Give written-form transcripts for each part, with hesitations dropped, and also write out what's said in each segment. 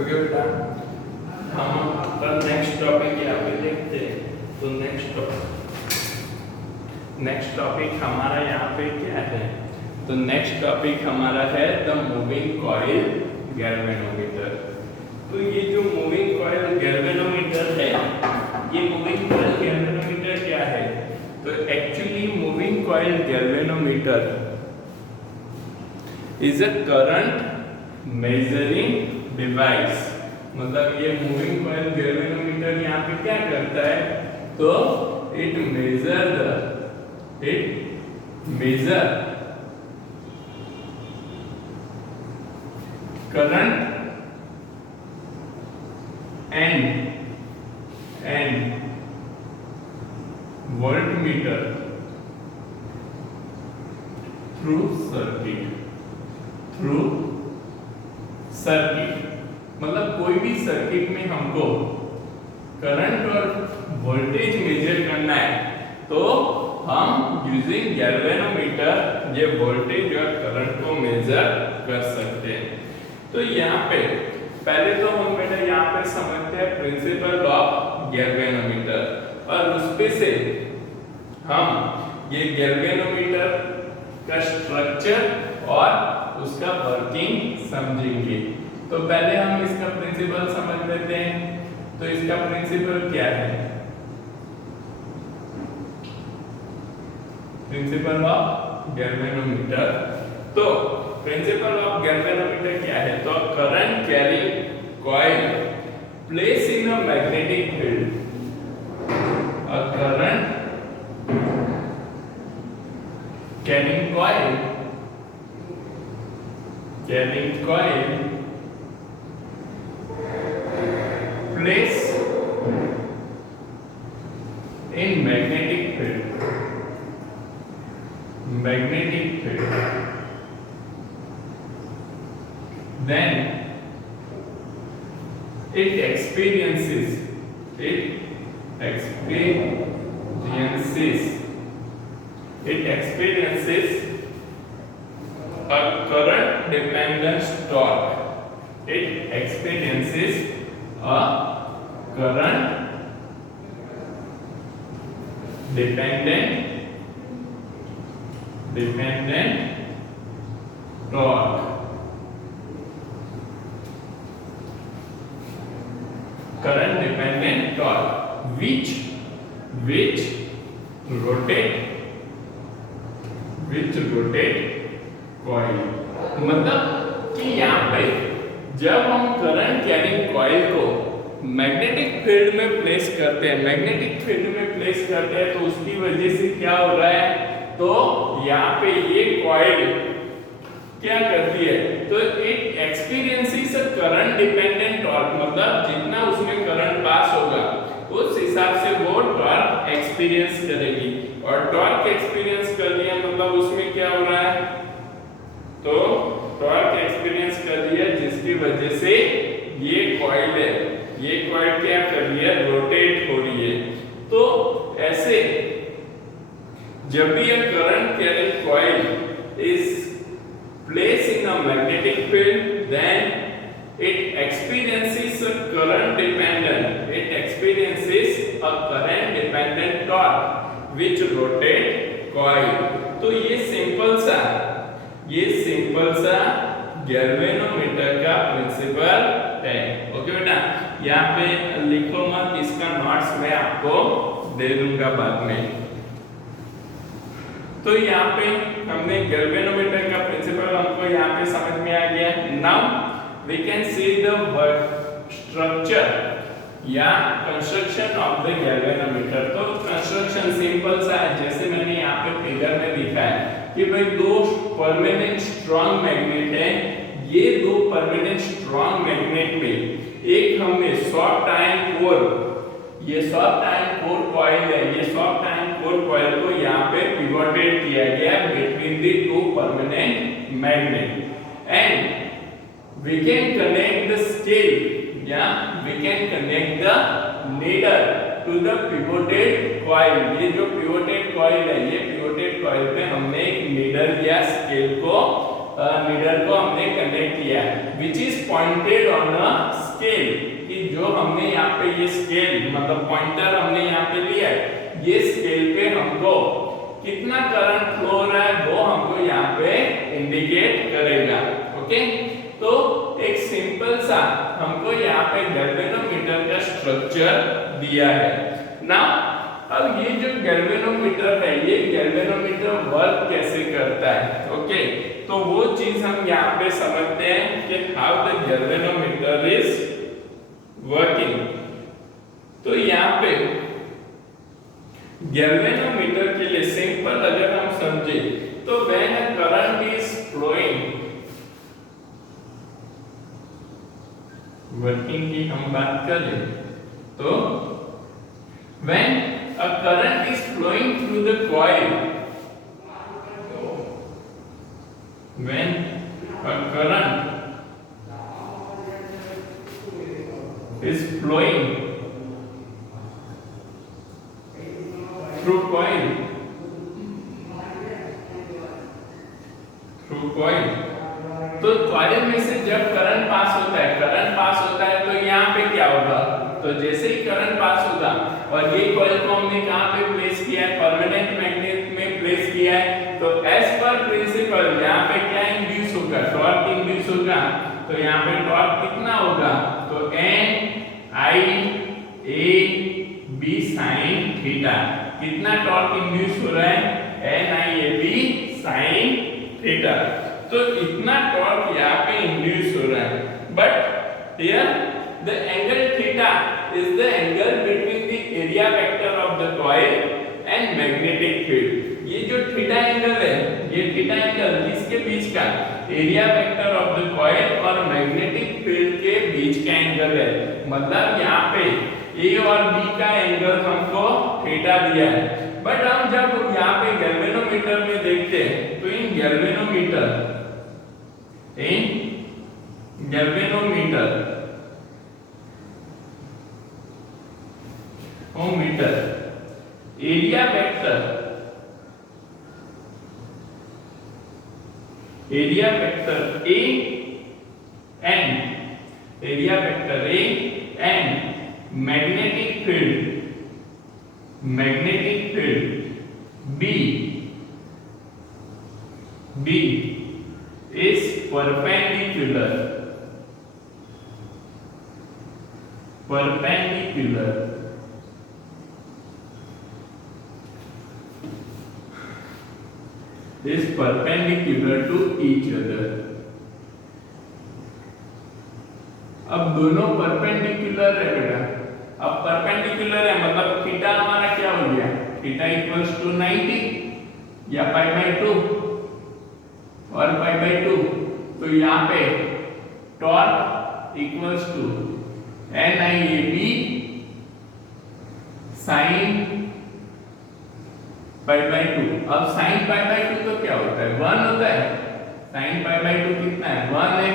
Okay बेटा, हम अपना नेक्स्ट टॉपिक यहाँ पे देखते हैं। तो नेक्स्ट टॉपिक हमारा यहाँ पे क्या है? तो नेक्स्ट टॉपिक हमारा है द मूविंग कॉइल गैल्वेनोमीटर। तो ये जो मूविंग कॉइल गैल्वेनोमीटर है, ये मूविंग कॉइल गैल्वेनोमीटर क्या है? तो actually moving coil galvanometer is a current measuring device. मतलब ये मूविंग कॉइल गैल्वेनोमीटर यहाँ पे क्या करता है? तो it measure current and voltmeter through circuit। मतलब कोई भी सर्किट में हमको करंट और वोल्टेज मेजर करना है तो हम यूजिंग गैल्वेनोमीटर ये वोल्टेज और करंट को मेजर कर सकते हैं। तो यहाँ पे पहले तो हम बेटा यहाँ पे समझते हैं प्रिंसिपल ऑफ गैल्वेनोमीटर और उसपे से हम ये गैल्वेनोमीटर का स्ट्रक्चर और उसका वर्किंग समझेंगे। तो पहले हम इसका प्रिंसिपल समझ लेते हैं। तो इसका प्रिंसिपल क्या है? Principle of galvanometer. तो प्रिंसिपल ऑफ गैल्वेनोमीटर क्या है? तो current carrying coil place in a magnetic field, a current carrying coil place in magnetic field then it experiences a current dependent torque. It experiences a current dependent torque, which rotate coil. मतलब कि यहाँ पे जब हम current carrying coil को magnetic field में place करते हैं तो उसकी वजह से क्या हो रहा है? तो यहाँ पे ये कॉइल क्या करती है? तो it experiences a current dependent torque. मतलब जितना उसमें करंट पास होगा उस हिसाब से वो टॉर्क एक्सपीरियंस करेगी। और टॉर्क एक्सपीरियंस कर लिया मतलब उसमें क्या हो रहा है? तो टॉर्क एक्सपीरियंस कर लिया जिसकी वजह से ये कॉइल क्या कर रही है? रोटेट हो रही है। तो ऐसे जब भी ये current carrying coil is place in a magnetic field then it experiences a current dependent torque which rotate coil। तो ये सिंपल सा गैल्वेनोमीटर का प्रिंसिपल है। ओके बेटा, यहाँ पे लिखो मत, इसका नोट्स मैं आपको दे दूंगा बाद में। तो यहाँ पे हमने गैल्वेनोमीटर का प्रिंसिपल हमको यहाँ पे समझ में आ गया। Now we can see the structure या कंस्ट्रक्शन ऑफ द गैल्वेनोमीटर। तो कंस्ट्रक्शन सिंपल सा है, जैसे मैंने यहाँ पे फिगर में दिखा है कि भाई दो परमानेंट स्ट्रॉन्ग मैग्नेट है। ये दो परमानेंट स्ट्रॉन्ग मैग्नेट में एक हमने सॉफ्ट आयन कोर, ये सॉफ्ट आयन कोर कॉइल है, ये सॉफ्ट आयन कोर कॉइल को यहाँ पे पिवोटेड किया गया between the two permanent magnet and we can connect the scale, we can connect the needle to the pivoted coil। ये जो pivoted coil है, ये pivoted coil पे हमने एक needle या scale को हमने कनेक्ट किया which is pointed on a scale कि जो हमने यहाँ पे ये स्केल मतलब पॉइंटर हमने यहाँ पे लिया है, ये स्केल पे हमको कितना करंट फ्लो हो रहा है वो हमको यहाँ पे इंडिकेट करेगा। ओके, तो एक सिंपल सा हमको यहाँ पे गैल्वेनोमीटर का स्ट्रक्चर दिया है ना। अब ये जो गैल्वेनोमीटर है, ये गैल्वेनोमीटर वर्क कैसे करता है, ओके, तो वो चीज हम यहाँ पे समझते हैं कि how the galvanometer is working. तो यहाँ पे गैल्वेनोमीटर के लिए सिंपल अगर हम समझे तो when a current is flowing, working की हम बात करें तो when a current is flowing through the coil, when a current is flowing through coil, तो कॉइल में से जब करंट पास होता है तो यहाँ पे क्या होगा, तो जैसे ही करंट पास होगा और ये कॉइल को हमने कहाँ पे प्लेस किया है, परमानेंट मैग्नेट में प्लेस किया है, तो एज पर प्रिंसिपल यहाँ पे क्या इंड्यूस होगा, टॉर्क इंड्यूस होगा। तो यहाँ पे टॉर्क कितना होगा, तो N I A B sin theta, कितना टॉर्क इंड्यूस हो रहा है, N I A B sin theta. तो इतना टॉर्क यहाँ पे इंड्यूस हो रहा है, but here the angle theta is the angle between the area vector of the coil and magnetic field। ये जो थीटा एंगल है, ये थीटा एंगल किसके बीच का, area vector of the coil और मैग्नेटिक फील्ड के बीच का एंगल है। मतलब यहाँ पे ए और बी का एंगल हमको थीटा दिया है। बट हम जब यहाँ पे गैल्वेनोमीटर में देखते हैं तो in galvanometer meter area vector A and magnetic field B is perpendicular is perpendicular to each other। अब दोनों परपेंडिकुलर है बेटा, अब परपेंडिकुलर है मतलब थीटा हमारा क्या हो गया, थीटा इक्वल्स टू 90 या पाई बाई 2 और पाई बाई 2। तो यहाँ पे torque equals to NIAB sine pi by 2। अब साइन पाई बाई 2 तो क्या होता है, 1 होता है। साइन पाई बाई 2 कितना है, 1 है।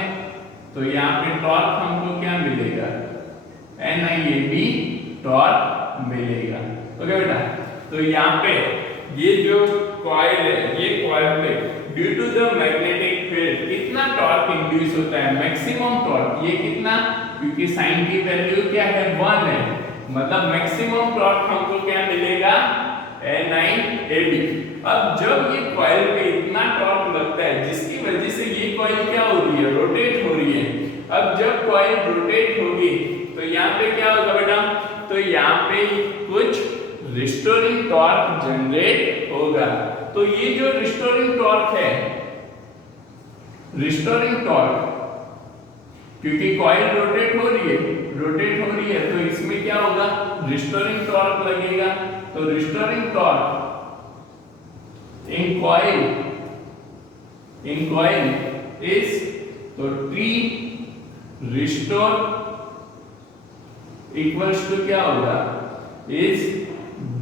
तो यहाँ पे टॉर्क हमको क्या मिलेगा, NIAB टॉर्क मिलेगा। ओके बेटा, तो यहाँ पे ये जो कॉइल है, ये कॉइल पे due to the magnetic field कितना टॉर्क इंड्यूस होता है, मैक्सिमम टॉर्क। ये कितना, क्योंकि साइन की वैल्यू क्या है, 1 है, मतलब मैक्सिमम टॉर्क हमको क्या मिलेगा, NIAB। अब जब ये कॉइल पे इतना टॉर्क लगता है जिसकी वजह से ये कॉइल क्या हो रही है, रोटेट हो रही है। अब जब कॉइल रोटेट होगी तो यहाँ पे क्या होगा बेटा, तो यहाँ पे कुछ रिस्टोरिंग टॉर्क जनरेट होगा। तो ये जो रिस्टोरिंग टॉर्क है, रिस्टोरिंग टॉर्क, क्योंकि कॉइल रोटेट हो रही है तो इसमें क्या होगा, रिस्टोरिंग टॉर्क लगेगा। तो restoring torque in coil is, तो T रिस्टोर इक्वल्स टू क्या होगा, इज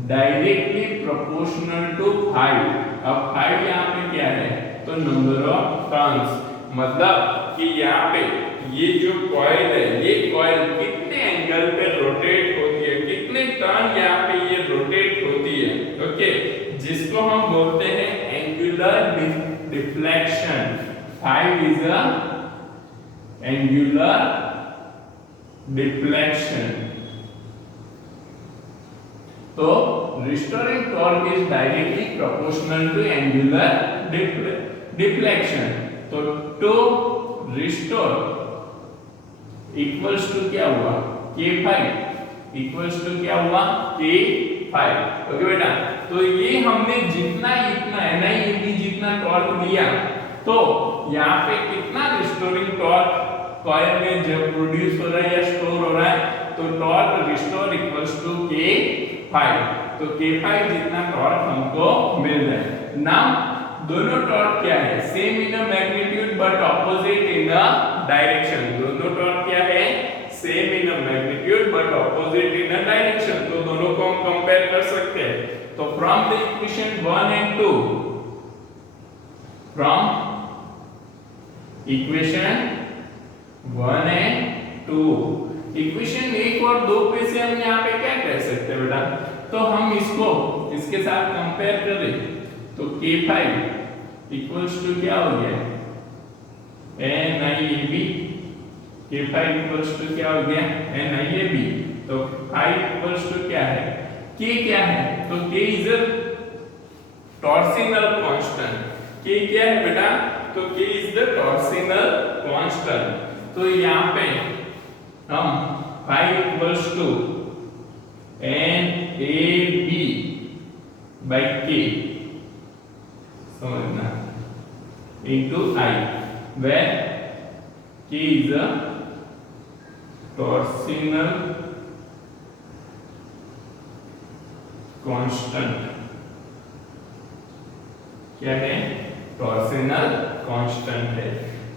डायरेक्टली प्रोपोर्शनल टू 5। अब 5 यहाँ पे क्या है, तो नंबर ऑफ टर्न्स, मतलब कि यहाँ पे ये जो कॉइल है, ये कॉइल कितने एंगल पे रोटेट होती है, कितने टर्न यहाँ पे ये रोटेट होती है। ओके, जिसको हम बोलते हैं angular deflection. 5 is a angular deflection. तो restoring torque is directly proportional to angular deflection. तो टू रिस्टोर इक्वल्स टू क्या हुआ, K5 इक्वल्स टू क्या हुआ, K5। ओके बेटा, तो ये हमने जितना NIAB जितना टॉर्क लिया, तो यहाँ पे कितना रिस्टोरिंग टॉर्क कॉइल में जब प्रोड्यूस हो रहा है या स्टोर हो रहा है, तो torque restore equals to K5। तो K5 जितना टॉर्क हमको मिल रहा है। नाउ दोनों टॉर्क क्या है, same in a magnitude but opposite in a direction. दोनों टॉर्क क्या है, same in a magnitude but opposite in a direction. तो दोनों को हम कंपेयर कर सकते हैं। तो from the equation 1 and 2, from equation 1 and 2, equation 1 और 2 पे से हम यहाँ पे क्या कह सकते हैं बेटा, तो हम इसको इसके साथ कंपेयर करें तो K5 इक्वल्स टू क्या हो गया, NIAB। K5 इक्वल्स टू क्या हो गया, NIAB। तो 5 इक्वल्स टू क्या है, K क्या है, तो K is a torsional constant. K क्या है बेटा, तो K is the torsional constant. तो यहाँ पे हम 5 equals to NAB by K समझना into I, where K is a torsional constant। क्या है, टॉर्सिनल कांस्टेंट है।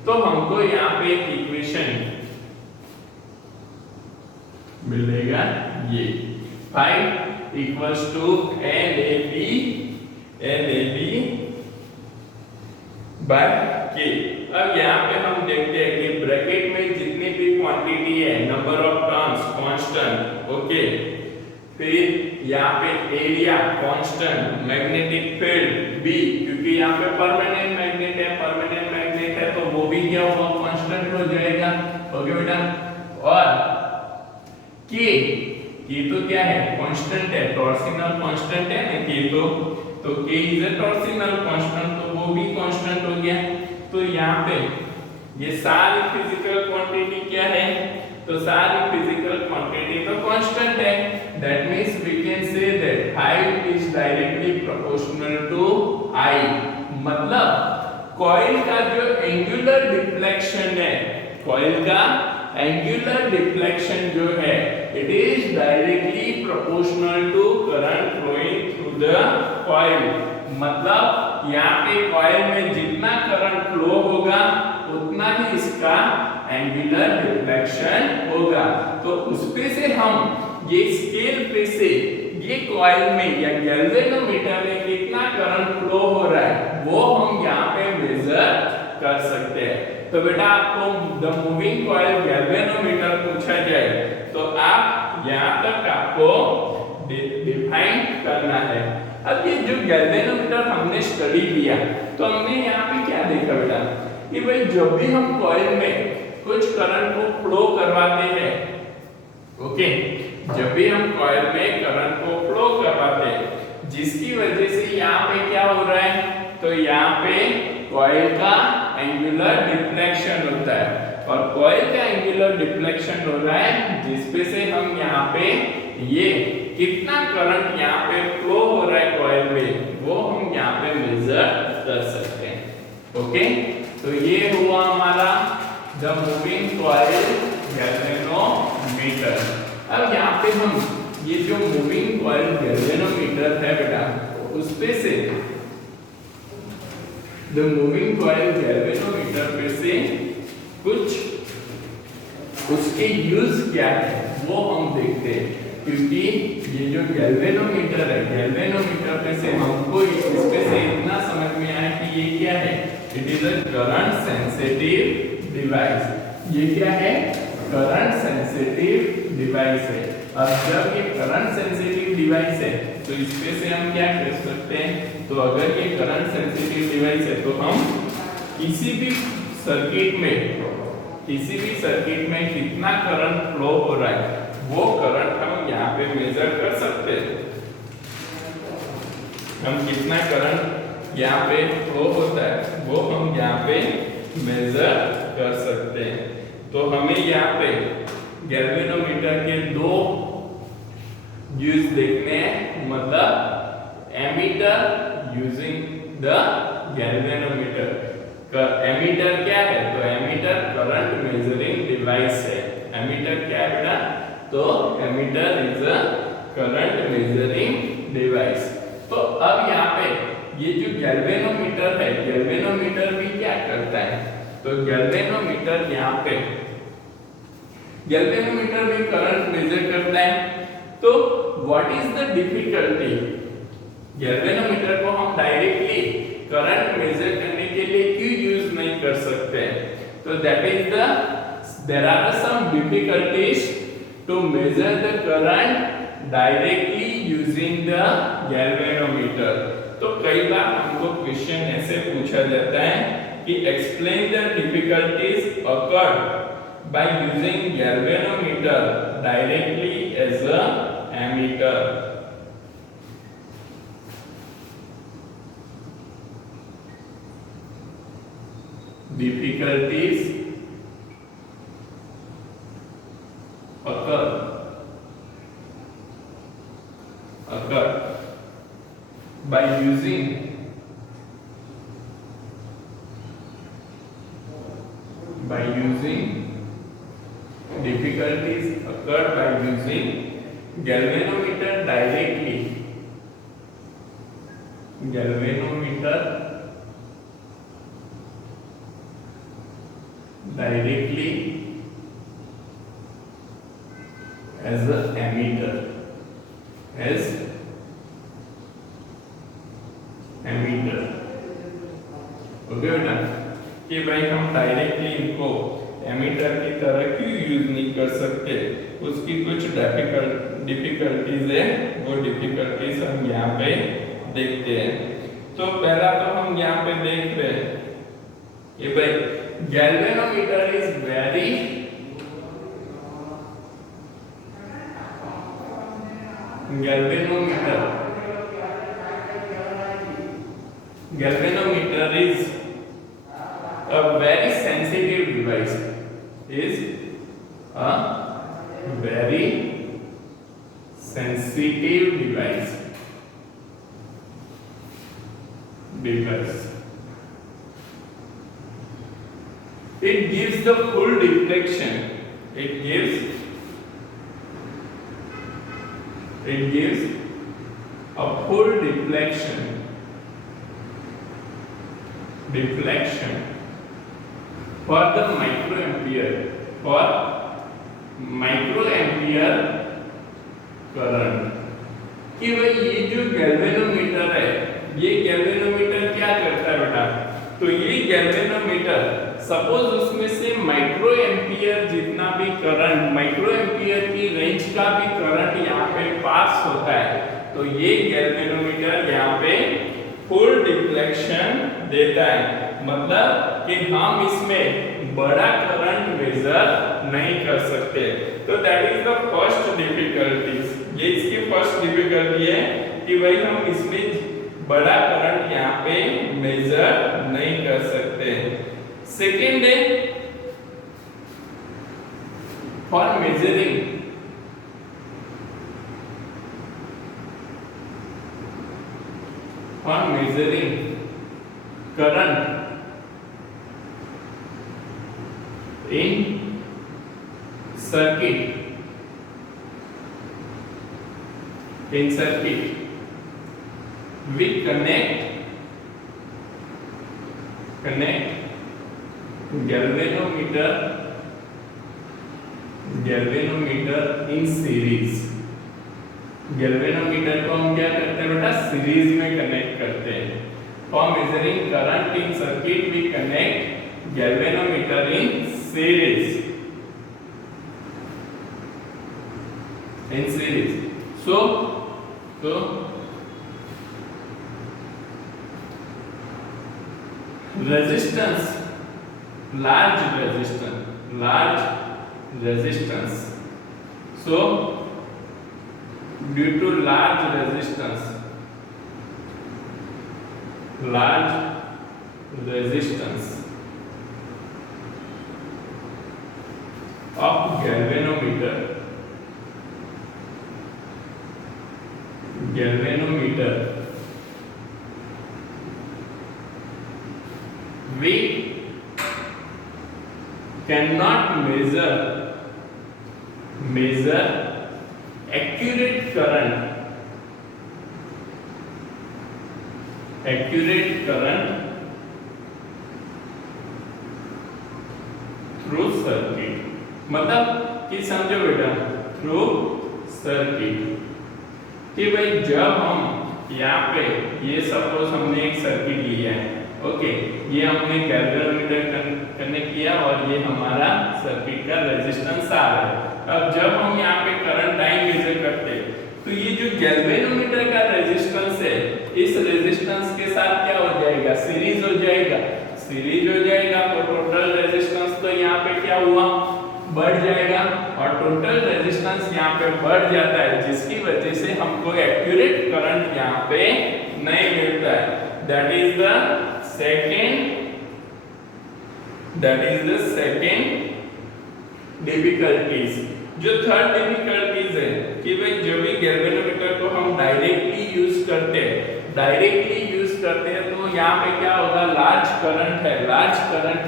तो हमको यहाँ पे एक इक्वेशन मिलेगा, ये 5 equals to NAB by K। अब यहाँ पे हम देखते हैं कि ब्रैकेट में जितनी भी क्वांटिटी है, number of turns constant, okay, फिर यहाँ पे area constant, magnetic field B, क्योंकि यहाँ पे परमानेंट मैग्नेट है, तो वो भी क्या होगा, कांस्टेंट हो जाएगा। ओके बेटा, और K तो क्या है, कांस्टेंट है, टॉर्सिनल कांस्टेंट है ना K, तो K is a torsional constant, तो वो भी कांस्टेंट हो गया। तो यहाँ पे ये सारी फिजिकल क्वांटिटी क्या है, तो सारी फिजिकल क्वांटिटी तो कांस्टेंट है। That means we can say that 5 is directly proportional to I। मतलब कॉइल का जो एंगुलर डिफ्लेक्शन है, कॉइल का एंगुलर डिफ्लेक्शन जो है, it is directly proportional to current flowing through the coil. मतलब यहाँ पे कॉइल में जितना करंट फ्लो होगा उतना ही इसका एंगुलर डिफ्लेक्शन होगा। तो उस पे से हम ये स्केल पे से ये कॉइल में या गैल्वेनोमीटर में कितना करंट फ्लो हो रहा है वो हम यहाँ पे मेजर कर सकते हैं। तो बेटा आपको द मूविंग कॉइल गैल्वेनोमीटर पूछा जाए तो आप यहाँ तक आपको डिफाइन करना है। अब ये जो गैल्वेनोमीटर हमने स्टडी किया तो हमने यहाँ पे क्या देखा बेटा कि भाई जब भी हम कॉइल में कुछ करंट को फ्लो करवाते हैं, ओके, जब भी हम कॉइल में करंट को फ्लो करवाते हैं जिसकी वजह से यहाँ पे क्या हो रहा है, तो यहाँ पे कॉइल का एंगुलर डिफ्लेक्शन होता है और कॉइल का एंगुलर डिफ्लेक्शन हो रहा है जिसपे से हम यहाँ पे ये कितना करंट यहाँ पे फ्लो हो रहा है कॉइल में वो हम यहाँ पे मेजर कर सकते हैं। ओके, तो ये हुआ हमारा द मूविंग कॉइल गैल्वेनोमीटर। अब यहाँ पे हम ये जो मूविंग कॉइल गैल्वेनोमीटर है बेटा उस पे से द मूविंग कॉइल गैल्वेनोमीटर पे से कुछ उसके यूज क्या है वो हम देखते हैं, क्योंकि ये जो गैल्वेनोमीटर है गैल्वेनोमीटर पे से हमको इसपे से इतना समझ में आया कि ये क्या है, it is a current sensitive device. ये क्या है, करंट सेंसिटिव डिवाइस है। अब जब ये करंट सेंसिटिव डिवाइस है तो इसपे से हम क्या कर सकते हैं, तो अगर ये करंट सेंसिटिव डिवाइस है तो हम किसी भी सर्किट में किसी भी सर्किट में कितना करंट फ्लो हो रहा है वो करंट हम यहाँ पे मेजर कर सकते हैं। हम कितना करंट यहाँ पे फ्लो होता है वो हम यहाँ पे मेजर कर सकते हैं। तो हमें यहाँ पे गैल्वेनोमीटर के दो यूज देखने हैं, मतलब ammeter using the galvanometer. Ammeter क्या है? तो एमीटर करंट मेजरिंग डिवाइस है। एमीटर क्या है बेटा? तो ammeter is a current measuring device. तो अब यहाँ पे ये जो गैल्वेनोमीटर है, गैल्वेनोमीटर भी क्या करता है? तो गैल्वेनोमीटर यहाँ पे गैल्वेनोमीटर भी करंट मेजर करता है। तो what is the difficulty? Galvanometer को हम डायरेक्टली करंट मेजर करने के लिए क्यों यूज नहीं कर सकते? तो that is there are some difficulties to measure the current directly using the galvanometer. तो कई बार हमको क्वेश्चन ऐसे पूछा जाता है कि explain the difficulties occurred by using galvanometer directly as a ammeter। Difficulties occur by using difficulties occur by using galvanometer directly as a ammeter okay बेटा, कि भाई हम डायरेक्टली इनको एमीटर की तरह क्यों यूज नहीं कर सकते, उसकी कुछ डिफिकल्टीज है। वो डिफिकल्टीज हम यहाँ पे देखते हैं। तो पहला तो हम यहाँ पे देख रहे हैं कि भाई galvanometer is very galvanometer is a very sensitive device, is a very sensitive device it gives the full deflection, it gives a full deflection for the microampere current. कि भाई ये जो गैल्वेनोमीटर है, ये गैल्वेनोमीटर क्या करता है बेटा? तो ये गैल्वेनोमीटर सपोज उसमें से माइक्रो एम्पियर जितना भी करंट, माइक्रो एम्पियर की रेंज का भी करंट यहाँ पे पास होता है, तो ये गैल्वेनोमीटर यहाँ पे फुल डिफ्लेक्शन देता है। मतलब कि हम इसमें बड़ा करंट मेजर नहीं कर सकते। तो that is the first difficulties. ये इसकी फर्स्ट डिफिकल्टी है कि भाई हम इसमें बड़ा करंट यहाँ पे मेजर नहीं कर सकते। सेकेंड है for measuring current in circuit we connect galvanometer in series। Galvanometer को हम क्या करते हैं बेटा? सीरीज में कनेक्ट करते हैं। For measuring current in circuit we connect galvanometer in series so resistance, large resistance large resistance. So due to large resistance of galvanometer we cannot measure accurate current through circuit. मतलब कि समझो बेटा, through circuit कि भाई जब हम यहाँ पे ये सपोज हमने एक सर्किट लिया है, ओके, ये हमने गैल्वेनोमीटर कनेक्ट किया और ये हमारा सर्किट का रेजिस्टेंस आ रहा है। अब जब हम यहाँ पे करंट टाइम मेजर करते हैं तो ये जो गैल्वेनोमीटर का रेजिस्टेंस है, इस रेजिस्टेंस के साथ क्या हो जाएगा, सीरीज हो जाएगा तो टोटल रेजिस्टेंस तो यहाँ पे क्या हुआ, बढ़ जाएगा और टोटल रेजिस्टेंस यहाँ पे बढ़ जाता है, जिसकी वजह से हमको एक्यूरेट करंट यहाँ पे नहीं मिलता है। That is the second difficulties. जो थर्ड डिफिकल्टीज है कि भाई जब भी गैल्वेनोमीटर को हम डायरेक्टली यूज करते हैं तो यहाँ पे क्या होगा, लार्ज करंट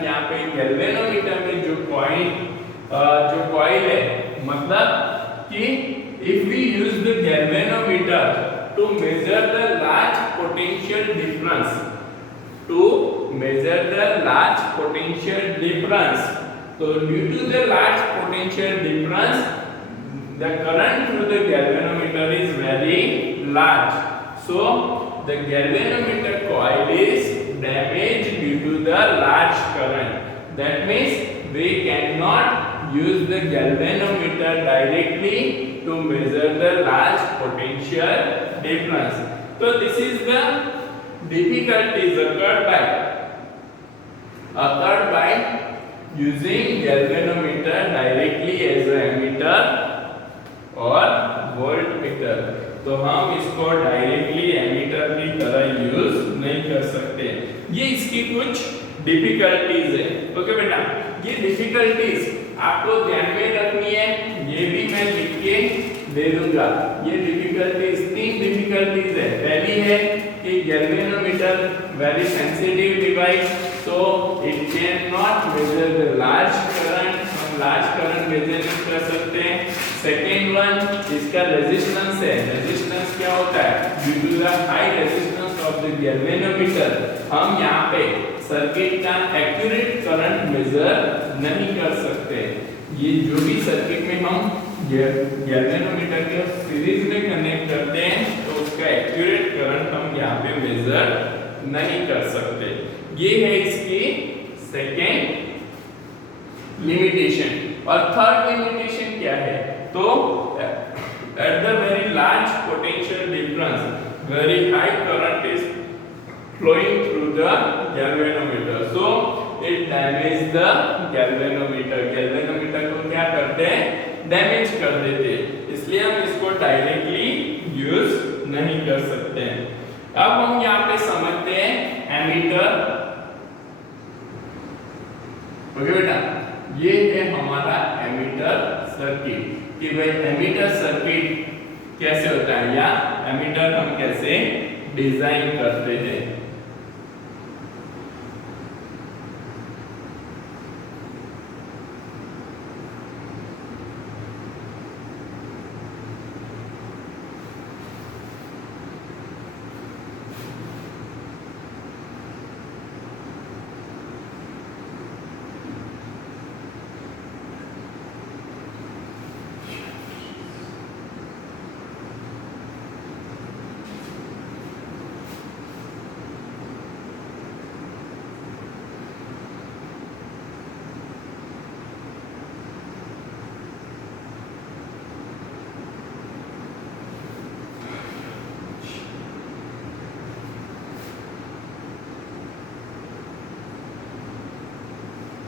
यहाँ पे गैल्वेनोमीटर में जो कॉइल है, मतलब कि if we use the galvanometer to measure the large potential difference, so due to the large potential difference the current through the galvanometer is very large, so the galvanometer coil is damaged due to the large current. That means we cannot use the galvanometer directly to measure the large potential difference. So this is the difficulties occurred by using galvanometer directly as an ammeter or voltmeter. तो हम इसको directly ammeter की तरह use नहीं कर सकते। ये इसकी कुछ डिफिकल्टीज है। ओके बेटा, ये डिफिकल्टीज आपको ध्यान में रखनी है, ये भी मैं लिख के दे दूंगा। ये डिफिकल्टीज, 3 डिफिकल्टीज है। पहली है कि galvanometer very sensitive device, so it cannot measure the large current, हम लार्ज करंट मेजर नहीं कर सकते। सेकेंड वन, इसका रेजिस्टेंस है, रेजिस्टेंस क्या होता है, due to the high resistance of the galvanometer हम यहाँ पे सर्किट का एक्यूरेट करंट मेजर नहीं कर सकते। ये जो भी सर्किट में हम गैल्वेनोमीटर के सीरीज में कनेक्ट करते हैं तो उसका एक्यूरेट करंट हम यहाँ पे मेजर नहीं कर सकते। ये है इसकी सेकेंड लिमिटेशन। और थर्ड लिमिटेशन क्या है, तो at the very large potential difference very high current is flowing through the galvanometer, so it damage the galvanometer को क्या करते हैं, डैमेज कर देते हैं, इसलिए हम इसको डायरेक्टली यूज नहीं कर सकते हैं। अब हम यहाँ पे समझते हैं एमीटर। ओके बेटा, ये है हमारा एमीटर सर्किट कि भाई एमीटर सर्किट कैसे होता है या एमीटर हम कैसे डिजाइन करते हैं।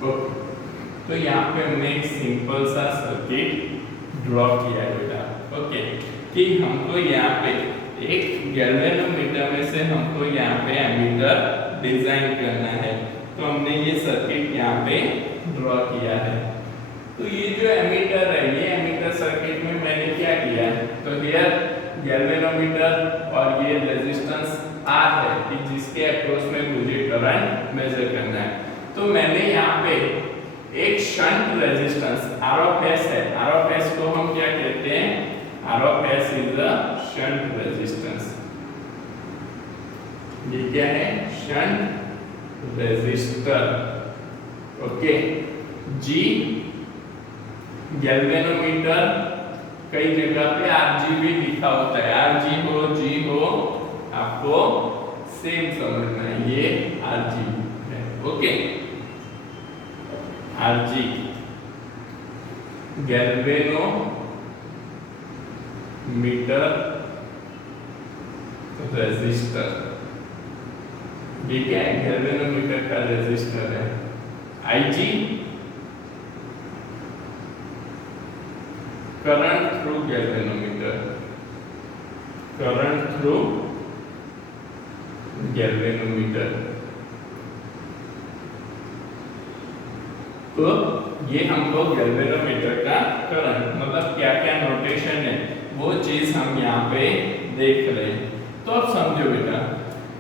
तो तो यहाँ पे हमने एक सिंपल सा सर्किट ड्रॉ किया है बेटा। ओके, कि हमको यहाँ पे एक गैल्वेनोमीटर में से हमको यहाँ पे एमीटर डिजाइन करना है, तो हमने ये सर्किट यहाँ पे ड्रॉ किया है। तो ये जो एमीटर है, ये एमीटर सर्किट में मैंने क्या किया है, तो हियर गैल्वेनोमीटर और ये रेजिस्टेंस R है कि जिसके अक्रॉस में मुझे करंट मेजर करना है। तो मैंने यहाँ पे एक shunt resistance R of S है, R ऑफ S को हम क्या कहते हैं, R of S is the shunt resistance. ये क्या है, shunt resistor. Okay, G galvanometer, कई जगह पे Rg भी लिखा होता है, Rg हो G हो आपको सेम समझना है, ये Rg है। ओके, Rg गैल्वेनोमीटर रेजिस्टर, ये क्या है, गैल्वेनोमीटर का रेजिस्टर है। Ig current through galvanometer, current through galvanometer. तो ये हमको गैल्वेनोमीटर का करंट मतलब क्या क्या नोटेशन है वो चीज हम यहाँ पे देख रहे हैं। तो अब समझो बेटा,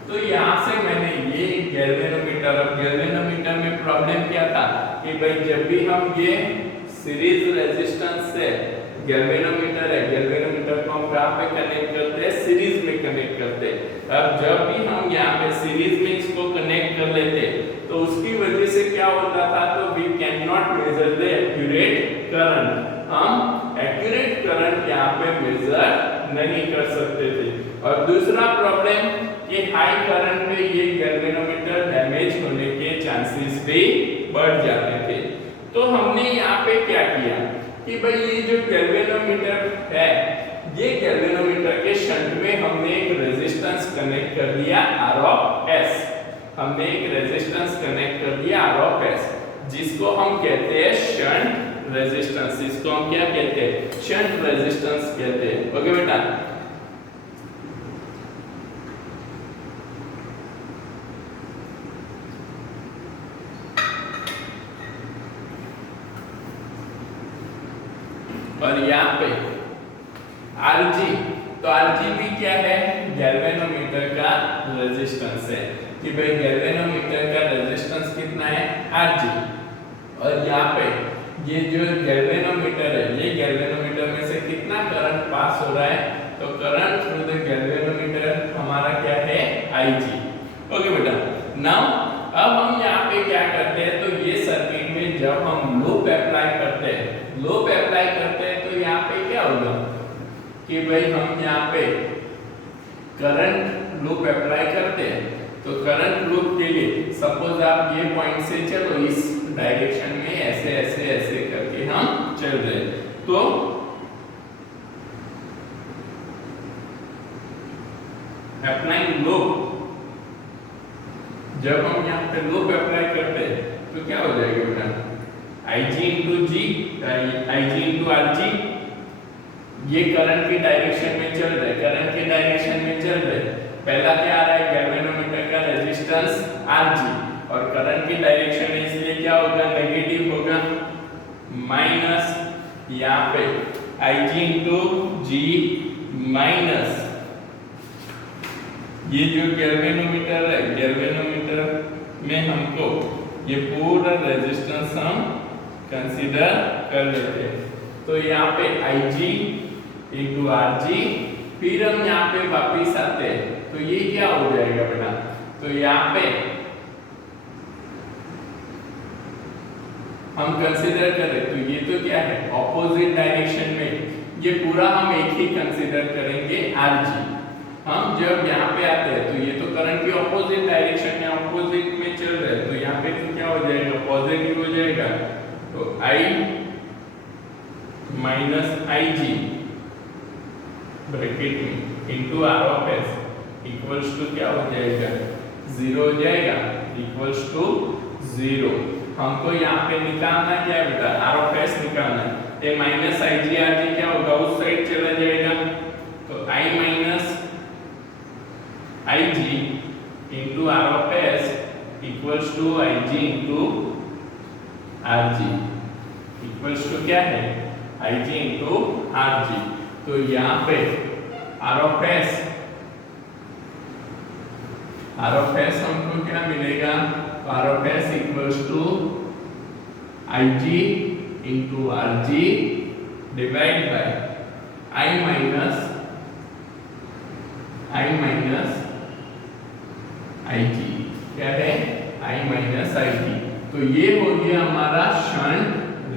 तो यहाँ से मैंने ये गैल्वेनोमीटर, अब गैल्वेनोमीटर में प्रॉब्लम क्या था कि भाई जब भी हम ये सीरीज रेजिस्टेंस से गैल्वेनोमीटर है, गैल्वेनोमीटर को हम कहाँ पे कनेक्ट करते हैं, सीरीज में कनेक्ट करते हैं। अब जब भी हम यहाँ पे सीरीज में इसको कनेक्ट कर लेते तो उसकी वजह से क्या होता था, तो we can not measure the accurate current, हम एक्यूरेट करंट यहाँ पे मेजर नहीं कर सकते थे। और दूसरा प्रॉब्लम कि हाई करंट में ये गैल्वेनोमीटर डैमेज होने के चांसेस भी बढ़ जाते थे। तो हमने यहाँ पे क्या किया कि भाई ये जो गैल्वेनोमीटर है, ये गैल्वेनोमीटर के शंट में हमने एक रेजिस्टेंस कनेक्ट कर दिया R ऑफ S, हमने एक रेजिस्टेंस कनेक्ट कर दिया R ऑफ S, जिसको हम कहते हैं शंट रेजिस्टेंस। इसको हम क्या कहते हैं, शंट रेजिस्टेंस कहते हैं। ओके बेटा, और यहाँ पे Rg, तो Rg भी क्या है, गैल्वेनोमीटर का रेजिस्टेंस है कि भाई गैल्वेनोमीटर का रेजिस्टेंस कितना है, Rg। और यहाँ पे ये जो गैल्वेनोमीटर है, ये गैल्वेनोमीटर में से कितना करंट पास हो रहा है, तो करंट थ्रू द गैल्वेनोमीटर हमारा क्या है, Ig। ओके बेटा, नाउ अब हम यहाँ पे क्या करते हैं, तो ये सर्किट में जब हम लूप अप्लाई करते हैं, लूप अप्लाई करते हैं तो यहाँ पे क्या होगा कि भाई हम यहाँ पे करंट लूप अप्लाई करते हैं। तो करंट लूप के लिए सपोज आप ये पॉइंट से चलो, इस डायरेक्शन में ऐसे ऐसे ऐसे करके हम चल रहे, तो अप्लाइंग लूप, जब हम यहाँ पे लूप अप्लाई करते हैं तो क्या हो जाएगा बेटा, Ig into G, Ig into Rg, ये करंट की डायरेक्शन में चल रहे, करंट की डायरेक्शन में चल रहे। पहला क्या आ रहा है, गैल्वेनोमीटर का रेजिस्टेंस Rg, और करंट की डायरेक्शन है इसलिए क्या होगा, नेगेटिव होगा, माइनस यहाँ पे Ig into G माइनस ये जो गैल्वेनोमीटर है, गैल्वेनोमीटर में हमको ये पूरा रेजिस्टेंस हम कंसीडर कर लेते हैं। तो यहाँ पे Ig into Rg, फिर हम यहाँ पे वापिस आते हैं, तो ये क्या हो जाएगा बेटा, तो यहाँ पे हम कंसीडर करें तो ये तो क्या है, ऑपोजिट डायरेक्शन में, ये पूरा हम एक ही कंसीडर करेंगे Rg। हम जब यहाँ पे आते हैं तो ये तो करंट की ऑपोजिट डायरेक्शन में, ऑपोजिट में चल रहे हैं, तो यहाँ पे तो क्या हो जाएगा, पॉजिटिव हो जाएगा। तो I माइनस Ig ब्रैकेट में into R of S equals to क्या हो जाएगा, 0 हो जाएगा, इक्वल्स टू 0। हमको यहाँ पे निकालना क्या है बेटा, आर ऑफ एस निकालना है। ये minus I ji R G क्या होगा, उस साइड चला जाएगा, तो I minus I G into R of S equals to I G into R G equals to क्या है, आई जी इंटू आर जी। तो यहाँ पे आर ऑफ एस हमको क्या मिलेगा, R of S equals to I G into R G divide by I minus I G, क्या है, आई माइनस आई जी। तो ये हो गया हमारा शंट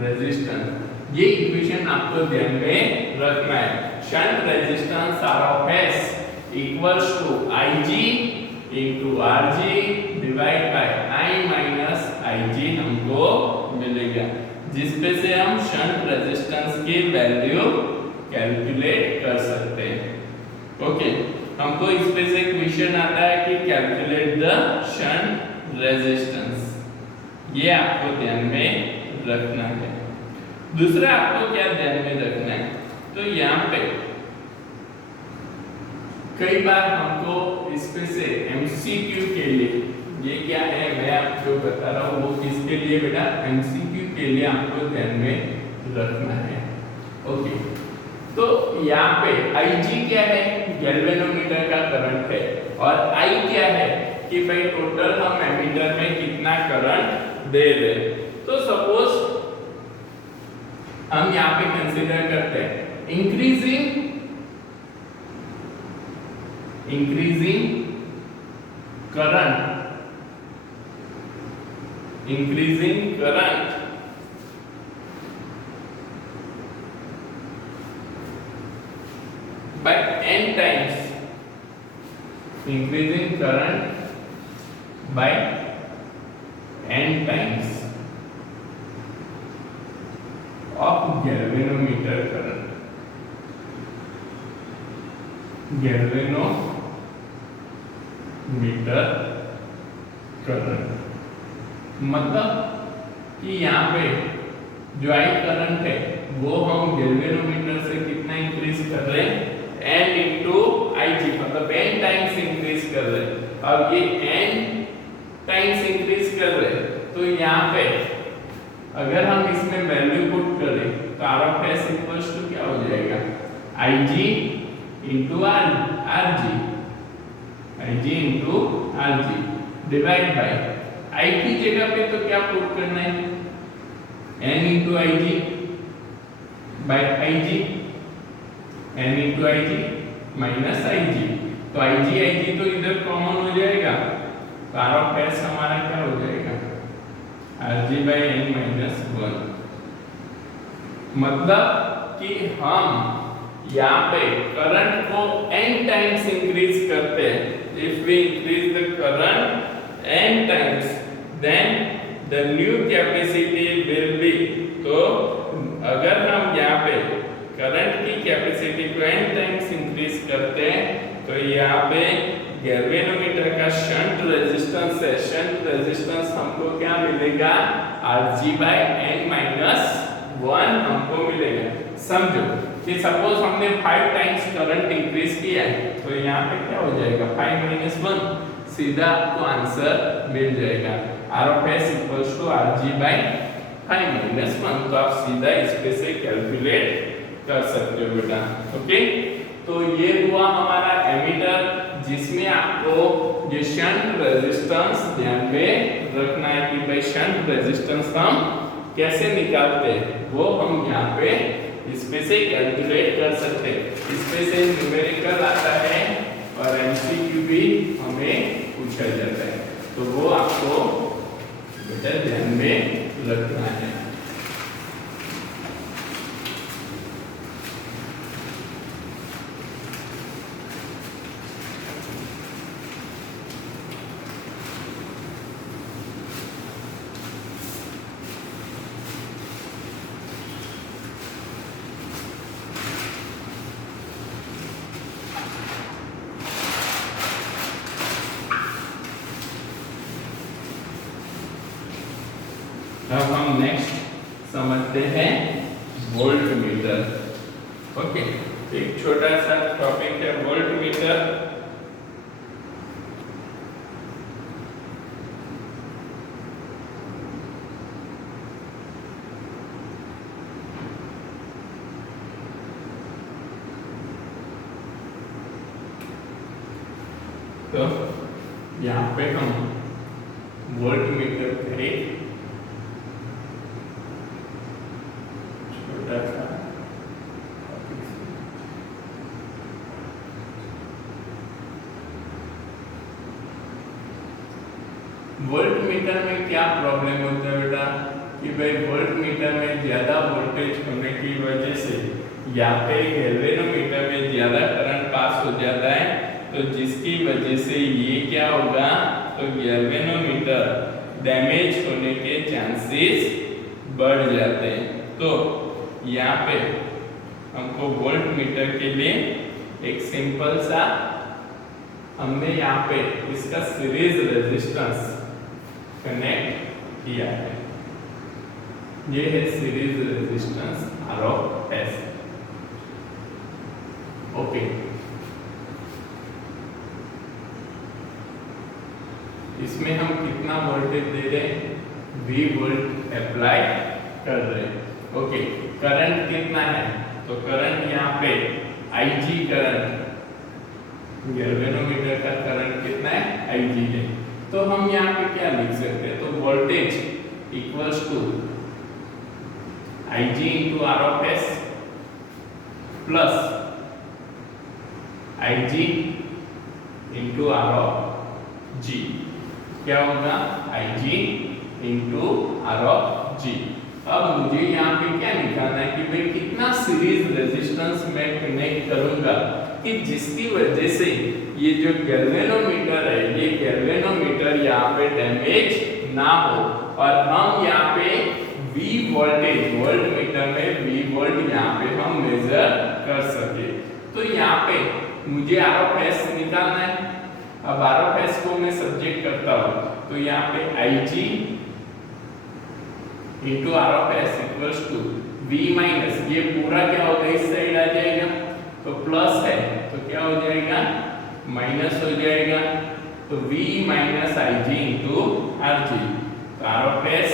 रेजिस्टेंस। ये इक्वेशन आपको ध्यान में रखना है। Shunt resistance R of S equals to I G into R G divide by I minus I G हमको मिलेगा, जिसपे से हम शंट रेजिस्टेंस की वैल्यू कैलकुलेट कर सकते हैं। ओके, हमको इस पे से क्वेश्चन आता है कि कैलकुलेट द शंट रेजिस्टेंस, ये आपको ध्यान में रखना है। दूसरा आपको क्या ध्यान में रखना है, तो यहाँ पे कई बार हमको इस पे से एमसीक्यू के लिए, ये क्या है मैं आपको बता रहा हूँ, वो किसके लिए बेटा, एमसीक्यू के लिए आपको ध्यान में रखना है। ओके, तो यहाँ पे IG क्या है, गैल्वेनोमीटर का करंट है, और I क्या है कि भाई टोटल हम एमीटर में कितना करंट दे रहे। तो सपोज हम यहाँ पे कंसीडर करते हैं increasing current by n times, increasing current by n times of galvanometer current, मतलब कि यहाँ पे जो आई करंट है वो हम गैल्वेनोमीटर से कितना इंक्रीज कर रहे हैं, n इंटू आई जी, मतलब n टाइम्स इंक्रीज कर रहे हैं। अब ये n टाइम्स इंक्रीज कर रहे हैं, तो यहाँ पे अगर हम इसमें वैल्यू पुट करें तो R of S equals to क्या हो जाएगा, I G into R G, I G into R G divide by I की जगह पे तो क्या पुट करना है, n into I G by I G, n into I G minus I G, तो आई जी तो इधर कॉमन हो जाएगा, तो आर ऑफ एस हमारा क्या हो जाएगा, R G by N minus 1। मतलब कि हम यहाँ पे करंट को n टाइम्स इंक्रीज करते हैं, if we increase the current n times then the new capacity will be, तो अगर हम यहाँ पे करंट की कैपेसिटी को n टाइम्स इंक्रीज करते हैं तो यहाँ पे गैल्वेनोमीटर का शंट रेजिस्टेंस है, शंट रेजिस्टेंस हमको क्या मिलेगा, Rg बाय n माइनस 1 हमको मिलेगा। समझो कि सपोज हमने 5 टाइम्स करंट इंक्रीज किया है, तो यहाँ पे क्या हो जाएगा, 5 माइनस 1, सीधा आपको आंसर मिल जाएगा, R of S equals to Rg by 5 minus 1। तो आप सीधा इस पे से कैलकुलेट कर सकते हो बेटा। ओके, तो ये हुआ हमारा एमीटर, जिसमें आपको ये शंट रेजिस्टेंस ध्यान में रखना है कि भाई शंट रेजिस्टेंस हम कैसे निकालते हैं, वो हम यहाँ पे इस पे से कैलकुलेट कर सकते हैं। इस पे से न्यूमेरिकल आता है और एमसीक्यू भी हमें पूछा जाता है, तो वो आपको बेटा ध्यान में रखना है। अब हम नेक्स्ट समझते हैं वोल्ट मीटर। ओके, एक छोटा सा टॉपिक है वोल्ट मीटर। तो यहाँ पे हम वोल्ट मीटर का एक छोटा सा वोल्ट मीटर में क्या प्रॉब्लम होता है बेटा कि भाई वोल्ट मीटर में ज्यादा वोल्टेज होने की वजह से या पे गैल्वेनोमीटर में ज्यादा करंट पास हो जाता है, तो जिसकी वजह से ये क्या होगा, तो गैल्वेनोमीटर डैमेज होने के चांसेस बढ़ जाते हैं। तो यहाँ पे हमको वोल्ट मीटर के लिए एक सिंपल सा हमने यहाँ पे इसका सीरीज रेजिस्टेंस कनेक्ट किया है। ये है सीरीज रेजिस्टेंस ROS। ओके, इसमें हम कितना वोल्टेज दे रहे हैं, V वोल्ट अप्लाई कर रहे हैं। ओके, करंट कितना है, तो करंट यहाँ पे IG करंट, गैल्वेनोमीटर का करंट कितना है, IG है। तो हम यहाँ पे क्या लिख सकते हैं, तो voltage equals to IG into ROS plus IG into ROG। क्या होगा, IG इंटू ROG। अब मुझे यहाँ पे क्या निकालना है कि भाई कितना सीरीज रेजिस्टेंस मैं कनेक्ट करूंगा कि जिसकी वजह से ये जो गैल्वेनोमीटर है, ये गैल्वेनोमीटर यहाँ पे डैमेज ना हो और हम यहाँ पे V वोल्टेज, वोल्ट मीटर में V वोल्ट यहाँ पे हम मेजर कर सके। तो यहाँ पे मुझे ROS निकालना है। अब ROS को मैं सब्जेक्ट करता हूँ, तो यहाँ पे IG into ROS equals to V minus, ये पूरा क्या होगा, इस साइड आ जाएगा, तो प्लस है तो क्या हो जाएगा, माइनस हो जाएगा, तो V minus IG into RG। तो ROS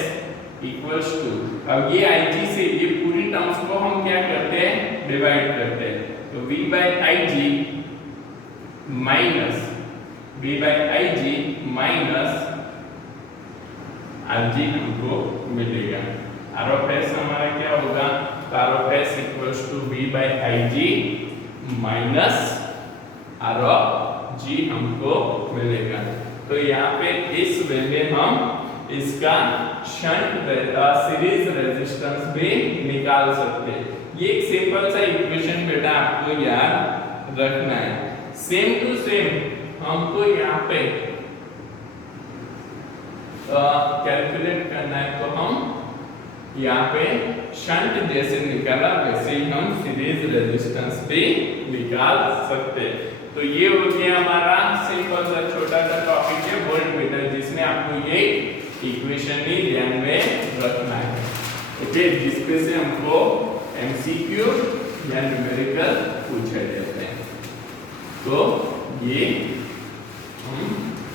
इक्वल्स टू, अब ये IG से ये पूरी टर्म्स को हम क्या करते हैं, डिवाइड करते हैं, तो V by IG minus V by IG minus RG हमको मिलेगा। ROS हमारा क्या होगा, तो ROS equals to V by IG minus ROG हमको मिलेगा। तो यहाँ पे इस वे में हम इसका शंट सीरीज रेजिस्टेंस भी निकाल सकते हैं। ये एक सिंपल सा इक्वेशन बेटा आपको याद रखना है। सेम टू सेम हमको यहाँ पे कैलकुलेट करना है, तो हम यहाँ पे शंट जैसे निकाला वैसे ही हम सीरीज रेजिस्टेंस भी निकाल सकते हैं। तो ये हो गया हमारा सिंपल सा छोटा सा टॉपिक है वोल्ट मीटर, जिसमें आपको ये इक्वेशन ही ध्यान में रखना है। ओके, जिसपे से हमको MCQ या न्यूमेरिकल पूछे जाते हैं। तो ये हम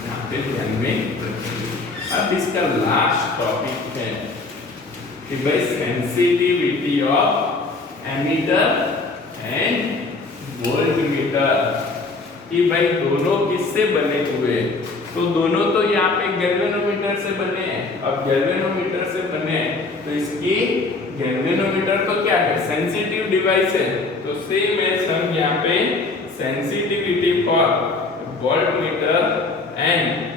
यहाँ पे ध्यान में रखेंगे। अब इसका लास्ट टॉपिक है कि भाई sensitivity of ammeter and voltmeter, कि भाई दोनों किससे बने हुए, तो दोनों तो यहाँ पे गैल्वेनोमीटर से बने हैं। अब गैल्वेनोमीटर से बने तो इसकी गैल्वेनोमीटर तो क्या है, सेंसिटिव डिवाइस है, तो सेम एज हम यहाँ पे sensitivity for voltmeter and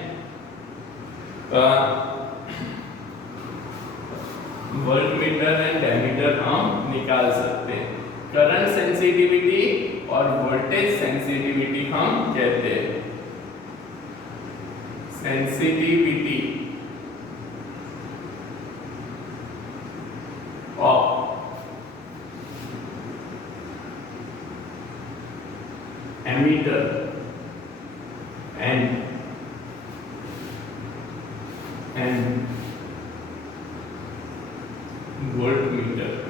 voltmeter and ammeter हम निकाल सकते हैं। करंट सेंसिटिविटी और वोल्टेज सेंसिटिविटी हम कहते हैं। Sensitivity of ammeter and voltmeter.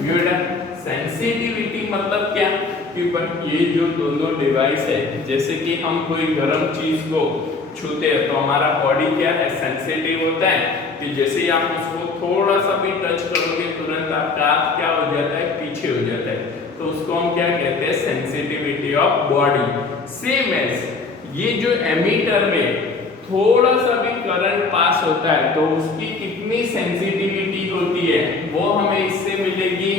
बेटा सेंसिटिविटी मतलब क्या कि ये जो दोनों डिवाइस है, जैसे कि हम कोई गर्म चीज को छूते हैं तो हमारा बॉडी क्या है, सेंसिटिव होता है कि जैसे ही आप उसको थोड़ा सा भी टच करोगे तुरंत आपका हाथ क्या हो जाता है, पीछे हो जाता है। तो उसको हम क्या कहते हैं, sensitivity of body. Same as ये जो एमीटर में थोड़ा सा भी करंट पास होता है तो उसकी कितनी सेंसिटिविटी होती है वो हमें इससे मिलेगी।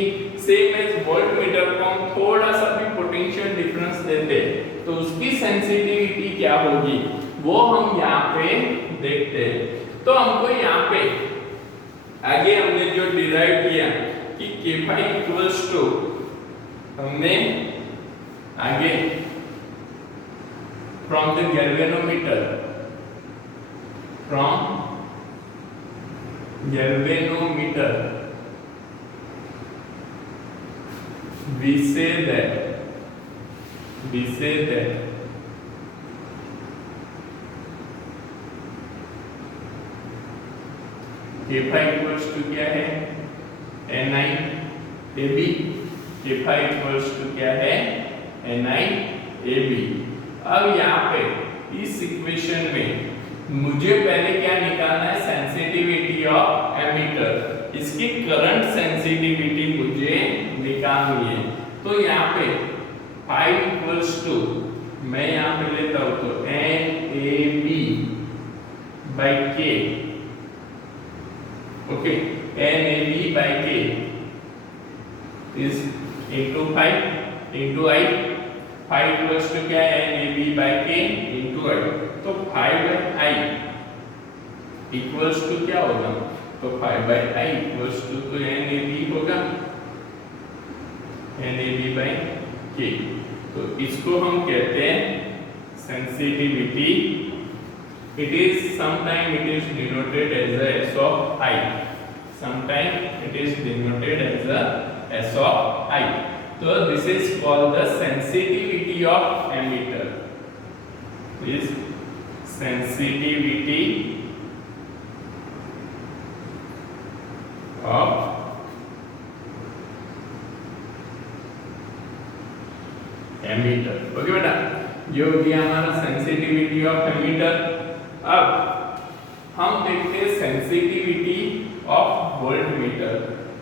सेम एज वोल्टमीटर को हम थोड़ा सा भी पोटेंशियल डिफरेंस देते हैं तो उसकी सेंसिटिविटी क्या होगी वो हम यहाँ पे देखते हैं। तो हमको यहाँ पे आगे हमने जो डिराइव किया कि K phi इक्वल्स टू, हमने आगे from the galvanometer, we say that K phi equals to क्या है, Ni AB। K phi equals to क्या है, Ni AB। अब यहाँ पे इस इक्वेशन में मुझे पहले क्या निकालना है, सेंसिटिविटी ऑफ एमीटर, इसकी करंट सेंसिटिविटी मुझे निकालनी है। तो यहाँ पे phi equals to, मैं यहाँ पे लेता हूँ तो NAB by K, okay, NAB by K is into phi into I। phi equals to क्या है, NAB by K into I। तो phi by I equals to क्या होगा, तो phi by I equals to तो NAB होगा, NAB by K। तो इसको हम कहते हैं sensitivity. It is sometime it is denoted as a S of I, sometime it is denoted as a S of I। So this is called the sensitivity of emitter, is sensitivity of emitter। Okay बेटा, ये हो गया हमारा sensitivity of ammeter. अब हम देखते हैं sensitivity of voltmeter.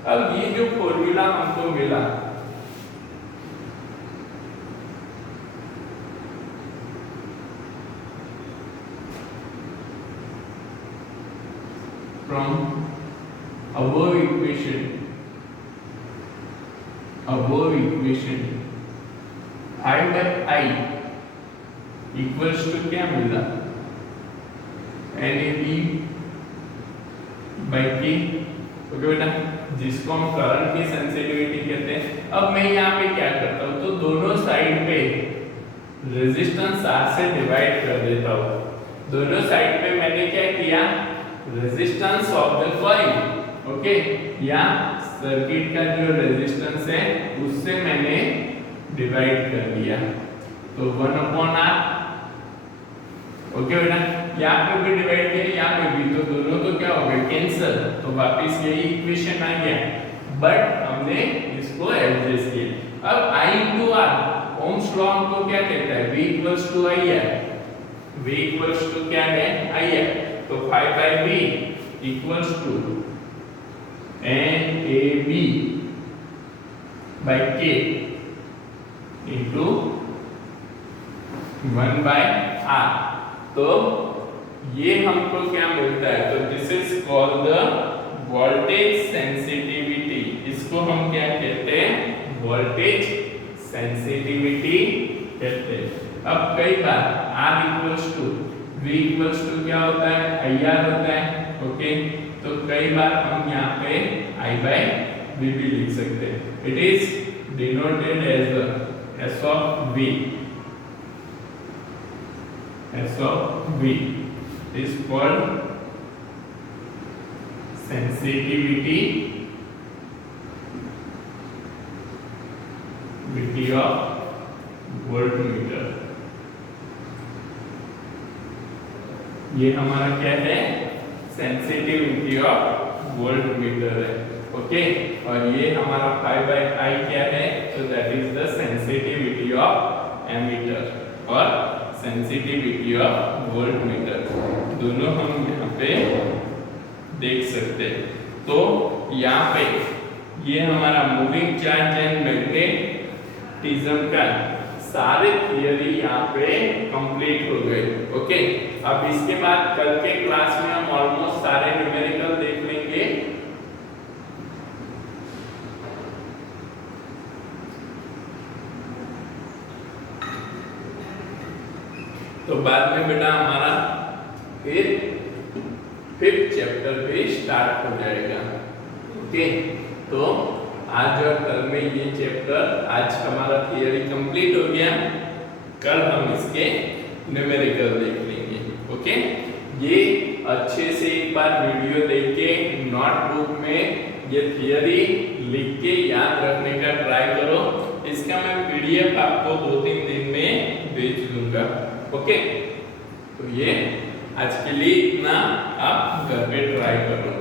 अब ये जो फॉर्मूला हमको मिला, from above equation phi by I equals to क्या मिला, NAB by K। ओके बेटा, जिसको हम करंट की सेंसिटिविटी कहते हैं। अब मैं यहाँ पे क्या करता हूँ, तो दोनों साइड पे रेजिस्टेंस R से डिवाइड कर देता हूँ। दोनों साइड पे मैंने क्या किया, resistance of the coil, okay, या सर्किट का जो रेजिस्टेंस है उससे मैंने डिवाइड कर दिया, तो 1/R। ओके बेटा, यहाँ पे भी डिवाइड किया, यहाँ पे भी, तो दोनों तो क्या हो गए, कैंसिल, तो वापस यही इक्वेशन आ गया, बट हमने इसको एडजस्ट किया। अब I into R, Ohm's law हमको क्या कहता है, V equals to I है, V equals to क्या है, I है, तो phi by V equals to NAB by K into 1 by R। तो ये हमको क्या मिलता है, तो this is called the voltage sensitivity. इसको हम क्या कहते हैं, वोल्टेज सेंसिटिविटी कहते हैं। अब कई बार R equals to V equals to क्या होता है, IR होता है, ओके, तो कई बार हम यहाँ पे I by V भी लिख सकते हैं। It is denoted as S of V, S of V is called sensitivity of voltmeter। ये हमारा क्या है, सेंसिटिविटी ऑफ वोल्ट मीटर है। ओके, और ये हमारा 5/I क्या है, तो that is the sensitivity of ammeter और सेंसिटिविटी ऑफ वोल्ट मीटर, दोनों हम यहाँ पे देख सकते हैं। तो यहाँ पे ये हमारा मूविंग चार्ज एंड मैग्नेटिज्म का सारे थियरी यहाँ पे कंप्लीट हो गए। ओके, अब इसके बाद कल के क्लास में हम ऑलमोस्ट सारे न्यूमेरिकल देख लेंगे। तो बाद में बेटा हमारा फिर फिफ्थ चैप्टर पे स्टार्ट हो जाएगा। ओके, तो आज और कल में ये चैप्टर, आज हमारा थियरी कंप्लीट हो गया, कल हम इसके न्यूमेरिकल देख लेंगे। ओके, ये अच्छे से एक बार वीडियो देख के नोटबुक में ये थियरी लिख के याद रखने का ट्राई करो। इसका मैं पीडीएफ आपको 2-3 दिन में भेज दूंगा। ओके, तो ये आज के लिए इतना, आप घर पे ट्राई करो।